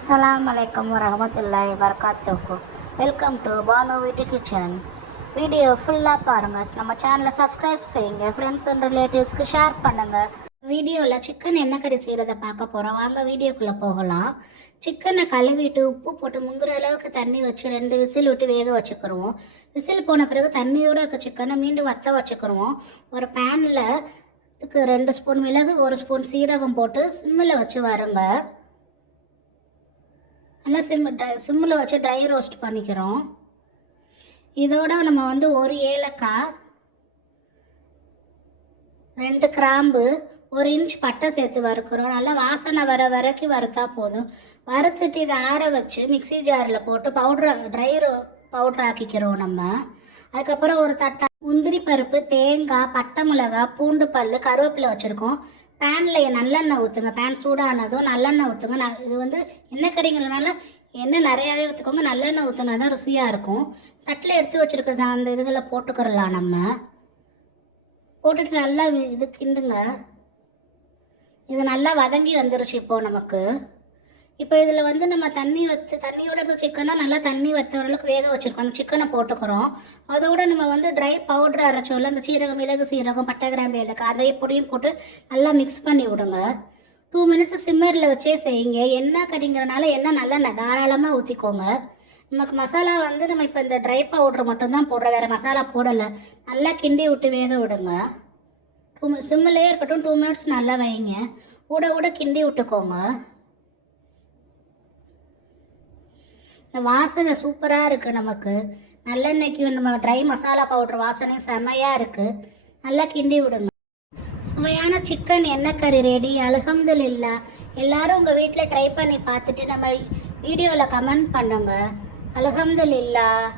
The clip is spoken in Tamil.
Assalamualaikum warahmatullahi wabarakatuh. Welcome to Banu வீட்டு கிச்சன். வீடியோ ஃபுல்லாக பாருங்கள். நம்ம சேனலை சப்ஸ்கிரைப் செய்யுங்க. ஃப்ரெண்ட்ஸ் அண்ட் ரிலேட்டிவ்ஸ்க்கு ஷேர் பண்ணுங்கள். வீடியோவில் சிக்கன் என்ன கறி செய்கிறத பார்க்க போகிறோம். வாங்க வீடியோக்குள்ளே போகலாம். சிக்கனை கழுவிட்டு உப்பு போட்டு முங்குற அளவுக்கு தண்ணி வச்சு 2 விசில் விட்டு வேக வச்சுக்கிடுவோம். விசில் போன பிறகு தண்ணியோடு இருக்க சிக்கனை மீண்டும் வற்ற வச்சுக்கிடுவோம். ஒரு பேனில் இதுக்கு 2 ஸ்பூன் மிளகு 1 ஸ்பூன் சீரகம் போட்டு சிம்மில் வச்சு வருங்க. நல்லா சிம்மில் வச்சு ட்ரை ரோஸ்ட் பண்ணிக்கிறோம். இதோட நம்ம வந்து 1 ஏலக்காய் 2 கிராம்பு 1 இன்ச் பட்டை சேர்த்து வறுக்கிறோம். நல்லா வாசனை வர வரைக்கும் வறுத்தா போதும். வறுத்துட்டு இதை ஆற வச்சு மிக்சி ஜாரில் போட்டு பவுட்ரு ஆக்கிக்கிறோம். நம்ம அதுக்கப்புறம் ஒரு முந்திரி பருப்பு, தேங்காய், பட்டை மிளகாய், பூண்டு பல், கருவேப்பிலை வச்சுருக்கோம். பேனில் நல்லெண்ணெய் ஊற்றுங்க. பேன் சூடானதும் நல்லெண்ணெய் ஊற்றுங்க. இது வந்து எண்ணெய் கறிங்கிறதுனால எண்ணெய் நிறையாவே ஊற்றுக்கோங்க. நல்லெண்ணெய் ஊற்றினா தான் ருசியாக இருக்கும். தட்டில் எடுத்து வச்சுருக்க அந்த இதுகளை போட்டுக்கிறலாம். நம்ம போட்டுட்டு நல்லா இது கிண்டுங்க. இது நல்லா வதங்கி வந்துருச்சு. இப்போது நமக்கு இப்போ இதில் வந்து நம்ம தண்ணியோட இருக்க சிக்கனை நல்லா தண்ணி வற்றவர்களுக்கு வேக வச்சுருக்கோம். அந்த சிக்கனை போட்டுக்கிறோம். அதோடு நம்ம வந்து ட்ரை பவுட்ரு அரைச்சோம்ல, அந்த சீரகம், மிளகு சீரகம், பட்டை, கிராம்பு, ஏலக்காய் அதை எப்படியும் போட்டு நல்லா மிக்ஸ் பண்ணி விடுங்க. 2 மினிட்ஸ் சிம்மரில் வச்சே செய்யுங்க. எண்ணெய் கறிங்கிறனால எண்ணெய் நல்லெண்ணெய் தாராளமாக ஊற்றிக்கோங்க. நமக்கு மசாலா வந்து நம்ம இப்போ இந்த ட்ரை பவுட்ரு மட்டும்தான் போடுறோம், வேறு மசாலா போடலை. நல்லா கிண்டி விட்டு வேக விடுங்க. சிம்மிலே இருக்கட்டும். 2 மினிட்ஸ் நல்லா வைங்க. கூட கிண்டி விட்டுக்கோங்க. இந்த வாசனை சூப்பராக இருக்குது. நமக்கு நல்லெண்ணெய்க்கு நம்ம ட்ரை மசாலா பவுட்ரு வாசனை செமையாக இருக்குது. நல்லா கிண்டி விடுங்க. சுவையான சிக்கன் எண்ணெய் கறி ரெடி. அல்ஹம்துலில்லாஹ். எல்லோரும் உங்கள் வீட்டில் ட்ரை பண்ணி பார்த்துட்டு நம்ம வீடியோவில் கமெண்ட் பண்ணுங்கள். அல்ஹம்துலில்லாஹ்.